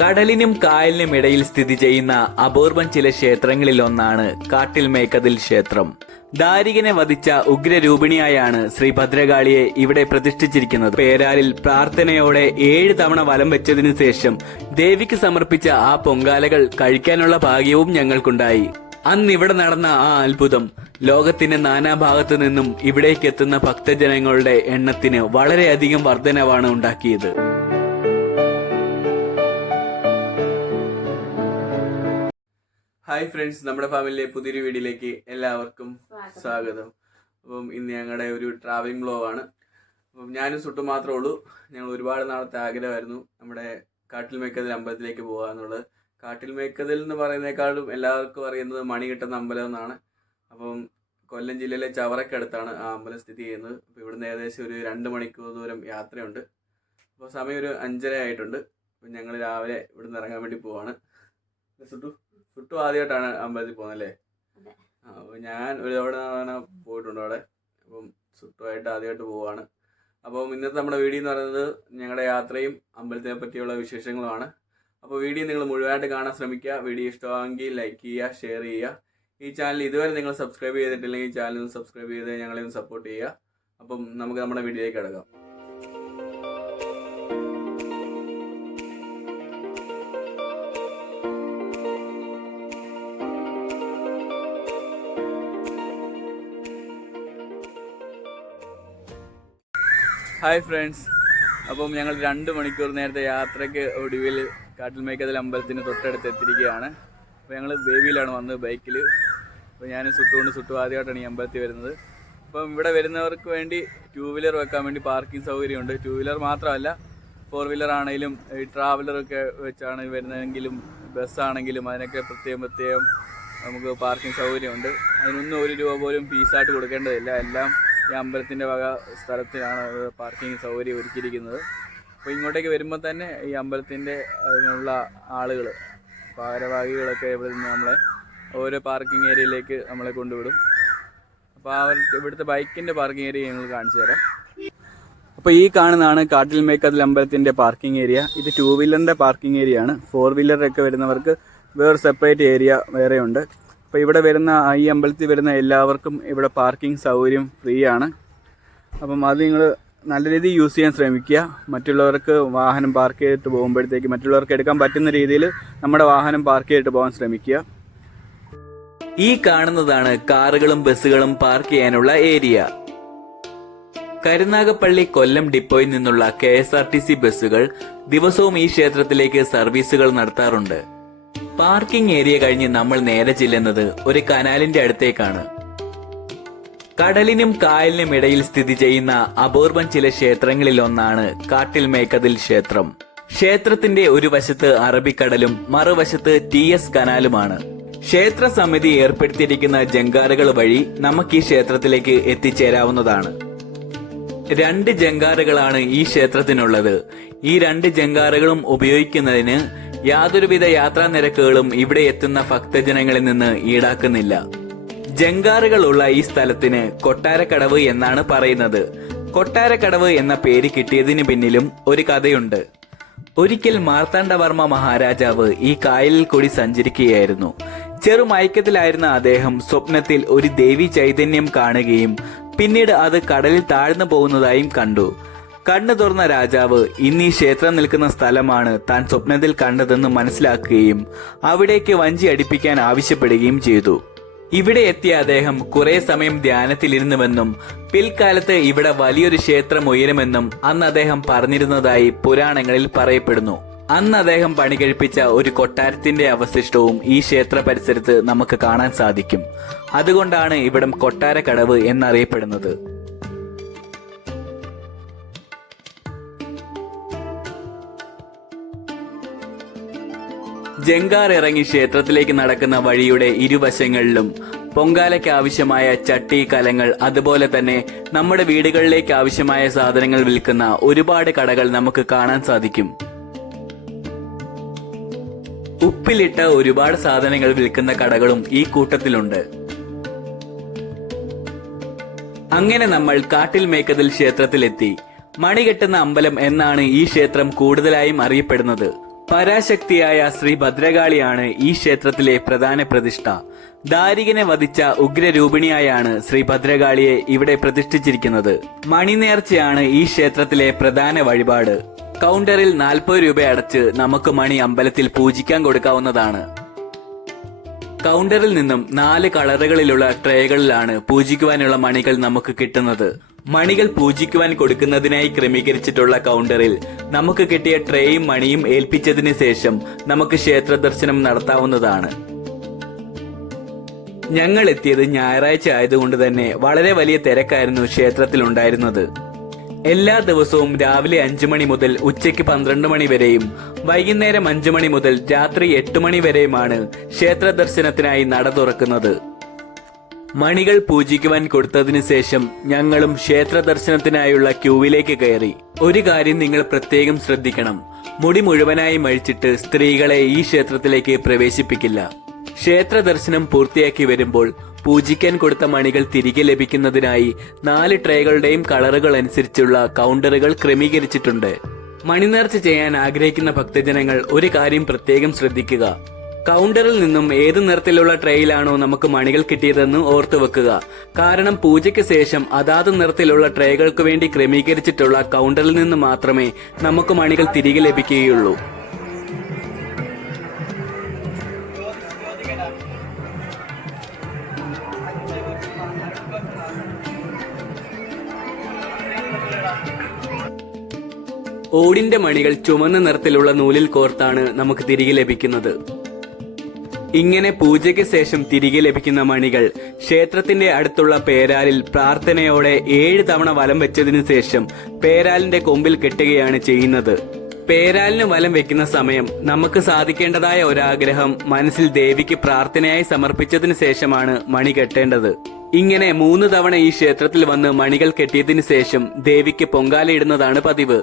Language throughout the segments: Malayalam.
കടലിനും കായലിനും ഇടയിൽ സ്ഥിതി ചെയ്യുന്ന അപൂർവം ചില ക്ഷേത്രങ്ങളിൽ ഒന്നാണ് കാട്ടിൽ മേക്കതിൽ ക്ഷേത്രം. ദാരികനെ വധിച്ച ഉഗ്രരൂപിണിയായാണ് ശ്രീ ഭദ്രകാളിയെ ഇവിടെ പ്രതിഷ്ഠിച്ചിരിക്കുന്നത്. പേരാലിൽ പ്രാർത്ഥനയോടെ ഏഴ് തവണ വലം വെച്ചതിനു ശേഷം ദേവിക്ക് സമർപ്പിച്ച ആ പൊങ്കാലകൾ കഴിക്കാനുള്ള ഭാഗ്യവും ഞങ്ങൾക്കുണ്ടായി. അന്ന് ഇവിടെ നടന്ന ആ അത്ഭുതം ലോകത്തിന്റെ നാനാഭാഗത്തു നിന്നും ഇവിടേക്കെത്തുന്ന ഭക്തജനങ്ങളുടെ എണ്ണത്തിന് വളരെയധികം വർധനവാണ് ഉണ്ടാക്കിയത്. ഹായ് ഫ്രണ്ട്സ് നമ്മുടെ ഫാമിലിയിലെ പുതിയൊരു വീഡിയോയിലേക്ക് എല്ലാവർക്കും സ്വാഗതം. അപ്പം ഇന്ന് ഞങ്ങളുടെ ഒരു ട്രാവലിംഗ് ബ്ലോഗ് ആണ്. അപ്പം ഞാനും സുട്ടു മാത്രമേ ഉള്ളൂ. ഞങ്ങൾ ഒരുപാട് നാളത്തെ ആഗ്രഹമായിരുന്നു നമ്മുടെ കാട്ടിൽ മേക്കതിൽ അമ്പലത്തിലേക്ക് പോകുക എന്നുള്ളത്. കാട്ടിൽ മേക്കതിൽ എന്ന് പറയുന്നേക്കാളും എല്ലാവർക്കും അറിയുന്നത് മണി കിട്ടുന്ന അമ്പലം എന്നാണ്. അപ്പം കൊല്ലം ജില്ലയിലെ ചവറക്കടുത്താണ് ആ അമ്പലം സ്ഥിതി ചെയ്യുന്നത്. അപ്പോൾ ഇവിടുന്ന് ഏകദേശം ഒരു രണ്ട് മണിക്കൂർ ദൂരം യാത്രയുണ്ട്. അപ്പോൾ സമയം ഒരു അഞ്ചര ആയിട്ടുണ്ട് അപ്പം ഞങ്ങൾ രാവിലെ ഇവിടുന്ന് ഇറങ്ങാൻ വേണ്ടി പോവാണ്. സുട്ടു സുട്ടു ആദ്യമായിട്ടാണ് അമ്പലത്തിൽ പോകുന്നത് അല്ലേ? അതെ. അപ്പോൾ ഞാൻ ഒരു തവണ പോയിട്ടുണ്ട് അവിടെ. അപ്പം സുട്ടുമായിട്ട് ആദ്യമായിട്ട് പോവാണ്. അപ്പം ഇന്നത്തെ നമ്മുടെ വീഡിയോ എന്ന് പറയുന്നത് ഞങ്ങളുടെ യാത്രയും അമ്പലത്തിനെ പറ്റിയുള്ള വിശേഷങ്ങളുമാണ്. അപ്പോൾ വീഡിയോ നിങ്ങൾ മുഴുവനായിട്ട് കാണാൻ ശ്രമിക്കുക. വീഡിയോ ഇഷ്ടമാണെങ്കിൽ ലൈക്ക് ചെയ്യുക ഷെയർ ചെയ്യുക. ഈ ചാനൽ ഇതുവരെ നിങ്ങൾ സബ്സ്ക്രൈബ് ചെയ്തിട്ടില്ലെങ്കിൽ ചാനൽ സബ്സ്ക്രൈബ് ചെയ്ത് ഞങ്ങളെയും സപ്പോർട്ട് ചെയ്യുക. അപ്പം നമുക്ക് നമ്മുടെ വീഡിയോയിലേക്ക് കിടക്കാം. Hi friends. അപ്പം ഞങ്ങൾ രണ്ട് മണിക്കൂർ നേരത്തെ യാത്രയ്ക്ക് ഒടുവിൽ കാട്ടിൽമേക്കതിൽ അമ്പലത്തിന് തൊട്ടടുത്ത് എത്തിയിരിക്കുകയാണ്. അപ്പോൾ ഞങ്ങൾ ബേബിയിലാണ് വന്നത് ബൈക്കിൽ. അപ്പോൾ ഞാൻ സുട്ടുകൊണ്ട് സുട്ടു ആദ്യമായിട്ടാണ് ഈ അമ്പലത്തിൽ വരുന്നത്. അപ്പം ഇവിടെ വരുന്നവർക്ക് വേണ്ടി ടൂ വീലർ വെക്കാൻ വേണ്ടി പാർക്കിംഗ് സൗകര്യമുണ്ട്. ടൂ വീലർ മാത്രമല്ല ഫോർ വീലർ ആണെങ്കിലും ഈ ട്രാവലറൊക്കെ വെച്ചാണ് വരുന്നതെങ്കിലും ബസ്സാണെങ്കിലും അതിനൊക്കെ പ്രത്യേകം പ്രത്യേകം നമുക്ക് പാർക്കിംഗ് സൗകര്യമുണ്ട്. അതിനൊന്നും ഒരു രൂപ പോലും ഫീസായിട്ട് കൊടുക്കേണ്ടതില്ല. എല്ലാം ഈ അമ്പലത്തിന്റെ വക സ്ഥലത്തിലാണ് പാർക്കിംഗ് സൗകര്യം ഒരുക്കിയിരിക്കുന്നത്. അപ്പോൾ ഇങ്ങോട്ടേക്ക് വരുമ്പോൾ തന്നെ ഈ അമ്പലത്തിന്റെ അതിനുള്ള ആളുകൾ ഭാരവാഹികളൊക്കെ ഇവിടെ നിന്ന് നമ്മളെ ഓരോ പാർക്കിംഗ് ഏരിയയിലേക്ക് നമ്മളെ കൊണ്ടുവിടും. അപ്പോൾ ആ ഇവിടുത്തെ ബൈക്കിന്റെ പാർക്കിംഗ് ഏരിയ ഞങ്ങൾ കാണിച്ചു തരാം. അപ്പോൾ ഈ കാണുന്നതാണ് കാട്ടിൽ മേക്കതിൽ അമ്പലത്തിന്റെ പാർക്കിംഗ് ഏരിയ ഇത് ടൂ വീലറിന്റെ പാർക്കിംഗ് ഏരിയ ആണ്. ഫോർ വീലറൊക്കെ വരുന്നവർക്ക് വേറെ സെപ്പറേറ്റ് ഏരിയ വേറെയുണ്ട്. അപ്പോൾ ഇവിടെ വരുന്ന ഈ അമ്പലത്തിൽ വരുന്ന എല്ലാവർക്കും ഇവിടെ പാർക്കിംഗ് സൗകര്യം ഫ്രീ ആണ് അപ്പം അത് നിങ്ങൾ നല്ല രീതിയിൽ യൂസ് ചെയ്യാൻ ശ്രമിക്കുക. മറ്റുള്ളവർക്ക് വാഹനം പാർക്ക് ചെയ്തിട്ട് പോകുമ്പോഴത്തേക്ക് മറ്റുള്ളവർക്ക് എടുക്കാൻ പറ്റുന്ന രീതിയിൽ നമ്മുടെ വാഹനം പാർക്ക് ചെയ്തിട്ട് പോകാൻ ശ്രമിക്കുക. ഈ കാണുന്നതാണ് കാറുകളും ബസ്സുകളും പാർക്ക് ചെയ്യാനുള്ള ഏരിയ കരുനാഗപ്പള്ളി കൊല്ലം ഡിപ്പോയിൽ നിന്നുള്ള K S R T C ബസ്സുകൾ ദിവസവും ഈ ക്ഷേത്രത്തിലേക്ക് സർവീസുകൾ നടത്താറുണ്ട്. പാർക്കിംഗ് ഏരിയ കഴിഞ്ഞ് നമ്മൾ നേരെ ചെല്ലുന്നത് ഒരു കനാലിന്റെ അടുത്തേക്കാണ്. കടലിനും കായലിനും ഇടയിൽ സ്ഥിതി ചെയ്യുന്ന അപൂർവം ചില ക്ഷേത്രങ്ങളിൽ ഒന്നാണ് കാട്ടിൽ മേക്കതിൽ ക്ഷേത്രം. ക്ഷേത്രത്തിന്റെ ഒരു വശത്ത് അറബിക്കടലും മറുവശത്ത് ടി എസ് കനാലുമാണ്. ക്ഷേത്ര സമിതി ഏർപ്പെടുത്തിയിരിക്കുന്ന ജങ്കാറുകൾ വഴി നമുക്ക് ഈ ക്ഷേത്രത്തിലേക്ക് എത്തിച്ചേരാവുന്നതാണ്. രണ്ട് ജങ്കാറുകളാണ് ഈ ക്ഷേത്രത്തിനുള്ളത്. ഈ രണ്ട് ജങ്കാറുകളും ഉപയോഗിക്കുന്നതിന് യാതൊരുവിധ യാത്രാ നിരക്കുകളും ഇവിടെ എത്തുന്ന ഭക്തജനങ്ങളിൽ നിന്ന് ഈടാക്കുന്നില്ല. ജങ്കാറുകളുള്ള ഈ സ്ഥലത്തിന് കൊട്ടാരക്കടവ് എന്നാണ് പറയുന്നത്. കൊട്ടാരക്കടവ് എന്ന പേര് കിട്ടിയതിന് പിന്നിലും ഒരു കഥയുണ്ട്. ഒരിക്കൽ മാർത്താണ്ഡവർമ്മ മഹാരാജാവ് ഈ കായലിൽ കൂടി സഞ്ചരിക്കുകയായിരുന്നു. ചെറുമയക്കത്തിലായിരുന്ന അദ്ദേഹം സ്വപ്നത്തിൽ ഒരു ദേവി ചൈതന്യം കാണുകയും പിന്നീട് അത് കടലിൽ താഴ്ന്നു പോകുന്നതായും കണ്ടു. കണ്ണു തുറന്ന രാജാവ് ഇന്ന് ഈ ക്ഷേത്രം നിൽക്കുന്ന സ്ഥലമാണ് താൻ സ്വപ്നത്തിൽ കണ്ടതെന്ന് മനസ്സിലാക്കുകയും അവിടേക്ക് വഞ്ചി അടിപ്പിക്കാൻ ആവശ്യപ്പെടുകയും ചെയ്തു. ഇവിടെ എത്തിയ അദ്ദേഹം കുറെ സമയം ധ്യാനത്തിലിരുന്നുവെന്നും പിൽക്കാലത്ത് ഇവിടെ വലിയൊരു ക്ഷേത്രം ഉയരുമെന്നും അന്ന് അദ്ദേഹം പറഞ്ഞിരുന്നതായി പുരാണങ്ങളിൽ പറയപ്പെടുന്നു. അന്ന് അദ്ദേഹം പണി കഴിപ്പിച്ച ഒരു കൊട്ടാരത്തിന്റെ അവശിഷ്ടവും ഈ ക്ഷേത്ര പരിസരത്ത് നമുക്ക് കാണാൻ സാധിക്കും. അതുകൊണ്ടാണ് ഇവിടം കൊട്ടാരക്കടവ് എന്നറിയപ്പെടുന്നത്. ജങ്കാർ ഇറങ്ങി ക്ഷേത്രത്തിലേക്ക് നടക്കുന്ന വഴിയുടെ ഇരുവശങ്ങളിലും പൊങ്കാലയ്ക്ക് ആവശ്യമായ ചട്ടി കലങ്ങൾ അതുപോലെ തന്നെ നമ്മുടെ വീടുകളിലേക്ക് ആവശ്യമായ സാധനങ്ങൾ വിൽക്കുന്ന ഒരുപാട് കടകൾ നമുക്ക് കാണാൻ സാധിക്കും. ഉപ്പിലിട്ട ഒരുപാട് സാധനങ്ങൾ വിൽക്കുന്ന കടകളും ഈ കൂട്ടത്തിലുണ്ട്. അങ്ങനെ നമ്മൾ കാട്ടിൽ മേക്കതിൽ ക്ഷേത്രത്തിലെത്തി. മണികെട്ടുന്ന അമ്പലം എന്നാണ് ഈ ക്ഷേത്രം കൂടുതലായും അറിയപ്പെടുന്നത്. പരാശക്തിയായ ശ്രീ ഭദ്രകാളിയാണ് ഈ ക്ഷേത്രത്തിലെ പ്രധാന പ്രതിഷ്ഠ. ദാരികനെ വധിച്ച ഉഗ്രരൂപിണിയായാണ് ശ്രീ ഭദ്രകാളിയെ ഇവിടെ പ്രതിഷ്ഠിച്ചിരിക്കുന്നത്. മണിനേർച്ചയാണ് ഈ ക്ഷേത്രത്തിലെ പ്രധാന വഴിപാട്. കൗണ്ടറിൽ നാൽപ്പത് രൂപ അടച്ച് നമുക്ക് മണി അമ്പലത്തിൽ പൂജിക്കാൻ കൊടുക്കാവുന്നതാണ്. കൗണ്ടറിൽ നിന്നും നാല് കളറുകളിലുള്ള ട്രേകളിലാണ് പൂജിക്കുവാനുള്ള മണികൾ നമുക്ക് കിട്ടുന്നത്. മണികൾ പൂജിക്കുവാൻ കൊടുക്കുന്നതിനായി ക്രമീകരിച്ചിട്ടുള്ള കൗണ്ടറിൽ നമുക്ക് കിട്ടിയ ട്രേയും മണിയും ഏൽപ്പിച്ചതിന് ശേഷം നമുക്ക് ക്ഷേത്ര ദർശനം നടത്താവുന്നതാണ്. ഞങ്ങൾ എത്തിയത് ഞായറാഴ്ച ആയതുകൊണ്ട് തന്നെ വളരെ വലിയ തിരക്കായിരുന്നു ക്ഷേത്രത്തിൽ ഉണ്ടായിരുന്നത്. എല്ലാ ദിവസവും രാവിലെ അഞ്ചു മണി മുതൽ ഉച്ചയ്ക്ക് പന്ത്രണ്ട് മണി വരെയും വൈകുന്നേരം അഞ്ചു മണി മുതൽ രാത്രി എട്ട് മണി വരെയുമാണ് ക്ഷേത്ര ദർശനത്തിനായി നട തുറക്കുന്നത്. മണികൾ പൂജിക്കുവാൻ കൊടുത്തതിനു ശേഷം ഞങ്ങളും ക്ഷേത്ര ദർശനത്തിനായുള്ള ക്യൂവിലേക്ക് കയറി. ഒരു കാര്യം നിങ്ങൾ പ്രത്യേകം ശ്രദ്ധിക്കണം. മുടി മുഴുവനായി മഴിച്ചിട്ട് സ്ത്രീകളെ ഈ ക്ഷേത്രത്തിലേക്ക് പ്രവേശിപ്പിക്കില്ല. ക്ഷേത്ര ദർശനം പൂർത്തിയാക്കി വരുമ്പോൾ പൂജിക്കാൻ കൊടുത്ത മണികൾ തിരികെ ലഭിക്കുന്നതിനായി നാല് ട്രേകളുടെയും കളറുകൾ അനുസരിച്ചുള്ള കൗണ്ടറുകൾ ക്രമീകരിച്ചിട്ടുണ്ട്. മണിനേർച്ച ചെയ്യാൻ ആഗ്രഹിക്കുന്ന ഭക്തജനങ്ങൾ ഒരു കാര്യം പ്രത്യേകം ശ്രദ്ധിക്കുക. കൗണ്ടറിൽ നിന്നും ഏത് നിറത്തിലുള്ള ട്രേയിലാണോ നമുക്ക് മണികൾ കിട്ടിയതെന്ന് ഓർത്തു വെക്കുക. കാരണം പൂജയ്ക്ക് ശേഷം അതാത് നിറത്തിലുള്ള ട്രേകൾക്ക് വേണ്ടി ക്രമീകരിച്ചിട്ടുള്ള കൗണ്ടറിൽ നിന്ന് മാത്രമേ നമുക്ക് മണികൾ തിരികെ ലഭിക്കുകയുള്ളൂ. ഓടിന്റെ മണികൾ ചുമന്ന നിറത്തിലുള്ള നൂലിൽ കോർത്താണ് നമുക്ക് തിരികെ ലഭിക്കുന്നത്. ഇങ്ങനെ പൂജയ്ക്ക് ശേഷം തിരികെ ലഭിക്കുന്ന മണികൾ ക്ഷേത്രത്തിന്റെ അടുത്തുള്ള പേരാലിൽ പ്രാർത്ഥനയോടെ ഏഴ് തവണ വലം വെച്ചതിനു ശേഷം പേരാലിന്റെ കൊമ്പിൽ കെട്ടുകയാണ് ചെയ്യുന്നത്. പേരാലിന് വലം വെക്കുന്ന സമയം നമുക്ക് സാധിക്കേണ്ടതായ ഒരാഗ്രഹം മനസ്സിൽ ദേവിക്ക് പ്രാർത്ഥനയായി സമർപ്പിച്ചതിനു ശേഷമാണ് മണി കെട്ടേണ്ടത്. ഇങ്ങനെ മൂന്ന് തവണ ഈ ക്ഷേത്രത്തിൽ വന്ന് മണികൾ കെട്ടിയതിനു ശേഷം ദേവിക്ക് പൊങ്കാലയിടുന്നതാണ് പതിവ്.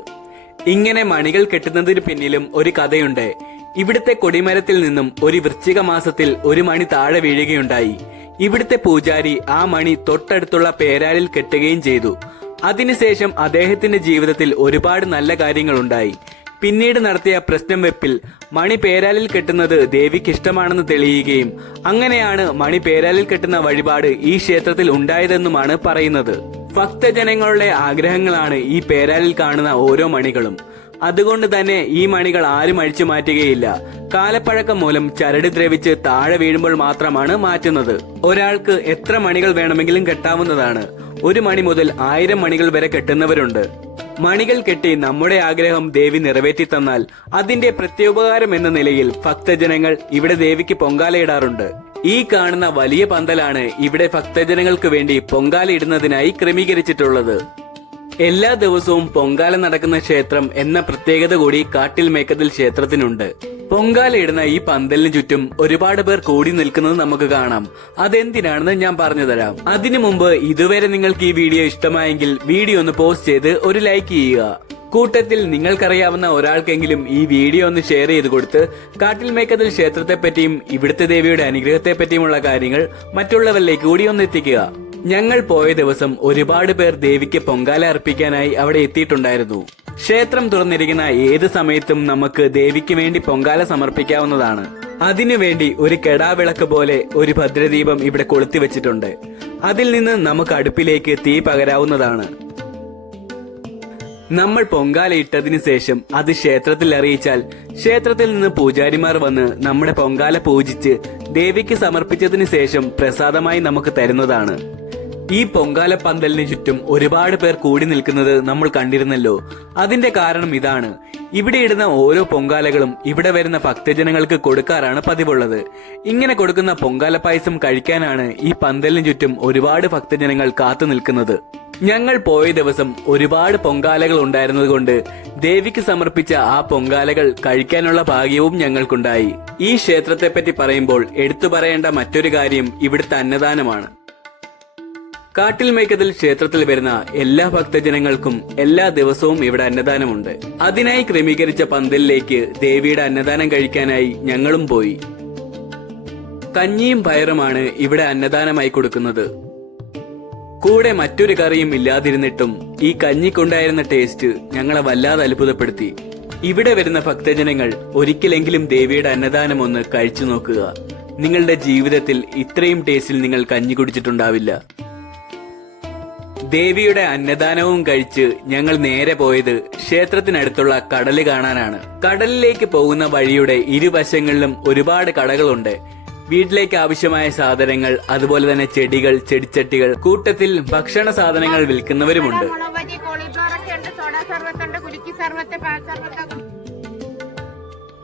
ഇങ്ങനെ മണികൾ കെട്ടുന്നതിന് പിന്നിലും ഒരു കഥയുണ്ട്. ഇവിടുത്തെ കൊടിമരത്തിൽ നിന്നും ഒരു വൃശ്ചിക മാസത്തിൽ ഒരു മണി താഴെ വീഴുകയുണ്ടായി. ഇവിടുത്തെ പൂജാരി ആ മണി തൊട്ടടുത്തുള്ള പേരാലിൽ കെട്ടുകയും ചെയ്തു. അതിനുശേഷം അദ്ദേഹത്തിന്റെ ജീവിതത്തിൽ ഒരുപാട് നല്ല കാര്യങ്ങളുണ്ടായി. പിന്നീട് നടത്തിയ പ്രശ്നം വെപ്പിൽ മണി പേരാലിൽ കെട്ടുന്നത് ദേവിക്ക് ഇഷ്ടമാണെന്ന് തെളിയുകയും അങ്ങനെയാണ് മണി പേരാലിൽ കെട്ടുന്ന വഴിപാട് ഈ ക്ഷേത്രത്തിൽ ഉണ്ടായതെന്നുമാണ് പറയുന്നത്. ഭക്തജനങ്ങളുടെ ആഗ്രഹങ്ങളാണ് ഈ പേരാലിൽ കാണുന്ന ഓരോ മണികളും. അതുകൊണ്ട് തന്നെ ഈ മണികൾ ആരും അഴിച്ചു മാറ്റുകയില്ല. കാലപ്പഴക്കം മൂലം ചരട് ദ്രവിച്ച് താഴെ വീഴുമ്പോൾ മാത്രമാണ് മാറ്റുന്നത്. ഒരാൾക്ക് എത്ര മണികൾ വേണമെങ്കിലും കെട്ടാവുന്നതാണ്. ഒരു മണി മുതൽ ആയിരം മണികൾ വരെ കെട്ടുന്നവരുണ്ട്. മണികൾ കെട്ടി നമ്മുടെ ആഗ്രഹം ദേവി നിറവേറ്റി തന്നാൽ അതിന്റെ പ്രത്യുപകാരം എന്ന നിലയിൽ ഭക്തജനങ്ങൾ ഇവിടെ ദേവിക്ക് പൊങ്കാലയിടാറുണ്ട്. ഈ കാണുന്ന വലിയ പന്തലാണ് ഇവിടെ ഭക്തജനങ്ങൾക്ക് വേണ്ടി പൊങ്കാലയിടുന്നതിനായി ക്രമീകരിച്ചിട്ടുള്ളത്. എല്ലാ ദിവസവും പൊങ്കാല നടക്കുന്ന ക്ഷേത്രം എന്ന പ്രത്യേകത കൂടി കാട്ടിൽ മേക്കതിൽ ക്ഷേത്രത്തിനുണ്ട്. പൊങ്കാല ഇടുന്ന ഈ പന്തലിന് ചുറ്റും ഒരുപാട് പേർ കൂടി നിൽക്കുന്നത് നമുക്ക് കാണാം. അതെന്തിനാണെന്ന് ഞാൻ പറഞ്ഞു തരാം. അതിനു മുമ്പ് ഇതുവരെ നിങ്ങൾക്ക് ഈ വീഡിയോ ഇഷ്ടമായെങ്കിൽ വീഡിയോ ഒന്ന് പോസ്റ്റ് ചെയ്ത് ഒരു ലൈക്ക് ചെയ്യുക. കൂട്ടത്തിൽ നിങ്ങൾക്കറിയാവുന്ന ഒരാൾക്കെങ്കിലും ഈ വീഡിയോ ഒന്ന് ഷെയർ ചെയ്ത് കൊടുത്ത് കാട്ടിൽ മേക്കതിൽ ക്ഷേത്രത്തെപ്പറ്റിയും ഇവിടുത്തെ ദേവിയുടെ അനുഗ്രഹത്തെപ്പറ്റിയുമുള്ള കാര്യങ്ങൾ മറ്റുള്ളവരിലേക്ക് കൂടി ഒന്ന് എത്തിക്കുക. ഞങ്ങൾ പോയ ദിവസം ഒരുപാട് പേർ ദേവിക്ക് പൊങ്കാല അർപ്പിക്കാനായി അവിടെ എത്തിയിട്ടുണ്ടായിരുന്നു. ക്ഷേത്രം തുറന്നിരിക്കുന്ന ഏത് സമയത്തും നമുക്ക് ദേവിക്ക് വേണ്ടി പൊങ്കാല സമർപ്പിക്കാവുന്നതാണ്. അതിനുവേണ്ടി ഒരു കെടാവിളക്ക് പോലെ ഒരു ഭദ്രദീപം ഇവിടെ കൊളുത്തി വെച്ചിട്ടുണ്ട്. അതിൽ നിന്ന് നമുക്ക് അടുപ്പിലേക്ക് തീ പകരാവുന്നതാണ്. നമ്മൾ പൊങ്കാല ഇട്ടതിനു ശേഷം അത് ക്ഷേത്രത്തിൽ അറിയിച്ചാൽ ക്ഷേത്രത്തിൽ നിന്ന് പൂജാരിമാർ വന്ന് നമ്മുടെ പൊങ്കാല പൂജിച്ച് ദേവിക്ക് സമർപ്പിച്ചതിനു ശേഷം പ്രസാദമായി നമുക്ക് തരുന്നതാണ്. ഈ പൊങ്കാല പന്തലിന് ചുറ്റും ഒരുപാട് പേർ കൂടി നിൽക്കുന്നത് നമ്മൾ കണ്ടിരുന്നല്ലോ. അതിന്റെ കാരണം ഇതാണ്. ഇവിടെ ഇടുന്ന ഓരോ പൊങ്കാലകളും ഇവിടെ വരുന്ന ഭക്തജനങ്ങൾക്ക് കൊടുക്കാറാണ് പതിവുള്ളത്. ഇങ്ങനെ കൊടുക്കുന്ന പൊങ്കാല പായസം കഴിക്കാനാണ് ഈ പന്തലിന് ചുറ്റും ഒരുപാട് ഭക്തജനങ്ങൾ കാത്തു നിൽക്കുന്നത്. ഞങ്ങൾ പോയ ദിവസം ഒരുപാട് പൊങ്കാലകൾ ഉണ്ടായിരുന്നത് കൊണ്ട് ദേവിക്ക് സമർപ്പിച്ച ആ പൊങ്കാലകൾ കഴിക്കാനുള്ള ഭാഗ്യവും ഞങ്ങൾക്കുണ്ടായി. ഈ ക്ഷേത്രത്തെപ്പറ്റി പറയുമ്പോൾ എടുത്തു പറയേണ്ട മറ്റൊരു കാര്യം ഇവിടുത്തെ അന്നദാനമാണ് കാട്ടിൽ മേക്കതിൽ ക്ഷേത്രത്തിൽ വരുന്ന എല്ലാ ഭക്തജനങ്ങൾക്കും എല്ലാ ദിവസവും ഇവിടെ അന്നദാനമുണ്ട്. അതിനായി ക്രമീകരിച്ച പന്തലിലേക്ക് ദേവിയുടെ അന്നദാനം കഴിക്കാനായി ഞങ്ങളും പോയി. കഞ്ഞിയും പയറുമാണ് ഇവിടെ അന്നദാനമായി കൊടുക്കുന്നത്. കൂടെ മറ്റൊരു കറിയും ഇല്ലാതിരുന്നിട്ടും ഈ കഞ്ഞിക്കുണ്ടായിരുന്ന ടേസ്റ്റ് ഞങ്ങളെ വല്ലാതെ അത്ഭുതപ്പെടുത്തി. ഇവിടെ വരുന്ന ഭക്തജനങ്ങൾ ഒരിക്കലെങ്കിലും ദേവിയുടെ അന്നദാനം ഒന്ന് കഴിച്ചു നോക്കുക. നിങ്ങളുടെ ജീവിതത്തിൽ ഇത്രയും ടേസ്റ്റിൽ നിങ്ങൾ കഞ്ഞി കുടിച്ചിട്ടുണ്ടാവില്ല. ദേവിയുടെ അന്നദാനവും കഴിച്ച് ഞങ്ങൾ നേരെ പോയത് ക്ഷേത്രത്തിനടുത്തുള്ള കടൽ കാണാനാണ്. കടലിലേക്ക് പോകുന്ന വഴിയുടെ ഇരുവശങ്ങളിലും ഒരുപാട് കടകളുണ്ട്. വീട്ടിലേക്ക് ആവശ്യമായ സാധനങ്ങൾ അതുപോലെ തന്നെ ചെടികൾ ചെടിച്ചട്ടികൾ കൂട്ടത്തിൽ ഭക്ഷണ സാധനങ്ങൾ വിൽക്കുന്നവരുമുണ്ട്.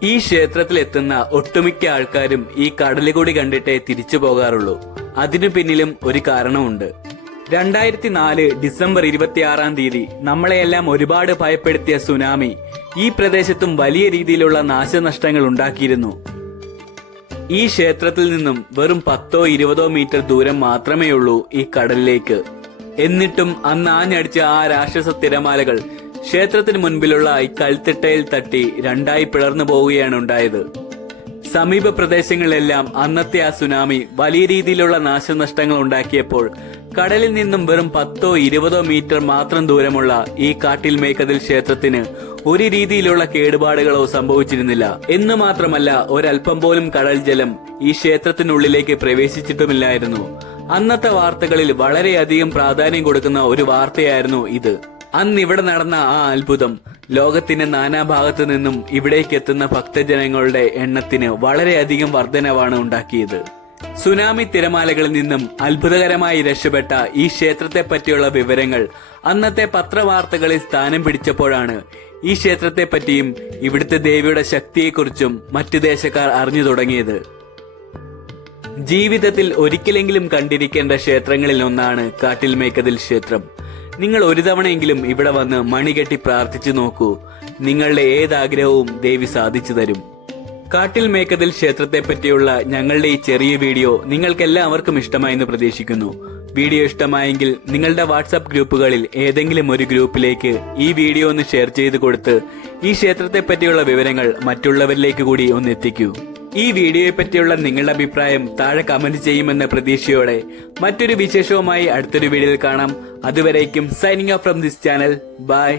ഈ ക്ഷേത്രത്തിൽ എത്തുന്ന ഒട്ടുമിക്ക ആൾക്കാരും ഈ കടലുകൂടി കണ്ടിട്ടേ തിരിച്ചു പോകാറുള്ളൂ. അതിനു പിന്നിലും ഒരു കാരണമുണ്ട്. രണ്ടായിരത്തി നാല് ഡിസംബർ ഇരുപത്തിയാറാം തീയതി നമ്മളെയെല്ലാം ഒരുപാട് ഭയപ്പെടുത്തിയ സുനാമി ഈ പ്രദേശത്തും വലിയ രീതിയിലുള്ള നാശനഷ്ടങ്ങൾ ഉണ്ടാക്കിയിരുന്നു. ഈ ക്ഷേത്രത്തിൽ നിന്നും വെറും പത്തോ ഇരുപതോ മീറ്റർ ദൂരം മാത്രമേ ഉള്ളൂ ഈ കടലിലേക്ക്. എന്നിട്ടും അന്ന് ആഞ്ഞടിച്ച ആ രാക്ഷസ തിരമാലകൾ ക്ഷേത്രത്തിന് മുൻപിലുള്ള ഈ കൽത്തിട്ടയിൽ തട്ടി രണ്ടായി പിളർന്നു പോവുകയാണ് ഉണ്ടായത്. സമീപ പ്രദേശങ്ങളിലെല്ലാം അന്നത്തെ ആ സുനാമി വലിയ രീതിയിലുള്ള നാശനഷ്ടങ്ങൾ ഉണ്ടാക്കിയപ്പോൾ കടലിൽ നിന്നും വെറും പത്തോ ഇരുപതോ മീറ്റർ മാത്രം ദൂരമുള്ള ഈ കാട്ടിൽ മേക്കതിൽ ക്ഷേത്രത്തിന് ഒരു രീതിയിലുള്ള കേടുപാടുകളോ സംഭവിച്ചിരുന്നില്ല. എന്ന് മാത്രമല്ല ഒരൽപ്പം പോലും കടൽ ജലം ഈ ക്ഷേത്രത്തിനുള്ളിലേക്ക് പ്രവേശിച്ചിട്ടുമില്ലായിരുന്നു. അന്നത്തെ വാർത്തകളിൽ വളരെയധികം പ്രാധാന്യം കൊടുക്കുന്ന ഒരു വാർത്തയായിരുന്നു ഇത്. അന്ന് ഇവിടെ നടന്ന ആ അത്ഭുതം ലോകത്തിന്റെ നാനാഭാഗത്തു നിന്നും ഇവിടേക്കെത്തുന്ന ഭക്തജനങ്ങളുടെ എണ്ണത്തിന് വളരെയധികം വർധനവാണ് ഉണ്ടാക്കിയത്. സുനാമി തിരമാലകളിൽ നിന്നും അത്ഭുതകരമായി രക്ഷപ്പെട്ട ഈ ക്ഷേത്രത്തെ പറ്റിയുള്ള വിവരങ്ങൾ അന്നത്തെ പത്രവാർത്തകളിൽ സ്ഥാനം പിടിച്ചപ്പോഴാണ് ഈ ക്ഷേത്രത്തെ പറ്റിയും ഇവിടുത്തെ ദേവിയുടെ ശക്തിയെക്കുറിച്ചും മറ്റു ദേശക്കാർ അറിഞ്ഞു തുടങ്ങിയത്. ജീവിതത്തിൽ ഒരിക്കലെങ്കിലും കണ്ടിരിക്കേണ്ട ക്ഷേത്രങ്ങളിൽ ഒന്നാണ് കാട്ടിൽ മേക്കതിൽ ക്ഷേത്രം. നിങ്ങൾ ഒരു തവണയെങ്കിലും ഇവിടെ വന്ന് മണികെട്ടി പ്രാർത്ഥിച്ചു നോക്കൂ. നിങ്ങളുടെ ഏതാഗ്രഹവും ദേവി സാധിച്ചു തരും. കാട്ടിൽ മേക്കതിൽ ക്ഷേത്രത്തെ പറ്റിയുള്ള ഞങ്ങളുടെ ഈ ചെറിയ വീഡിയോ നിങ്ങൾക്കെല്ലാവർക്കും ഇഷ്ടമായെന്ന് പ്രതീക്ഷിക്കുന്നു. വീഡിയോ ഇഷ്ടമായെങ്കിൽ നിങ്ങളുടെ വാട്സാപ്പ് ഗ്രൂപ്പുകളിൽ ഏതെങ്കിലും ഒരു ഗ്രൂപ്പിലേക്ക് ഈ വീഡിയോ ഒന്ന് ഷെയർ ചെയ്ത് കൊടുത്ത് ഈ ക്ഷേത്രത്തെ പറ്റിയുള്ള വിവരങ്ങൾ മറ്റുള്ളവരിലേക്ക് കൂടി ഒന്ന് എത്തിക്കൂ. ഈ വീഡിയോയെ പറ്റിയുള്ള നിങ്ങളുടെ അഭിപ്രായം താഴെ കമന്റ് ചെയ്യുമെന്ന പ്രതീക്ഷയോടെ മറ്റൊരു വിശേഷവുമായി അടുത്തൊരു വീഡിയോയിൽ കാണാം. അതുവരേക്കും signing off from this channel bye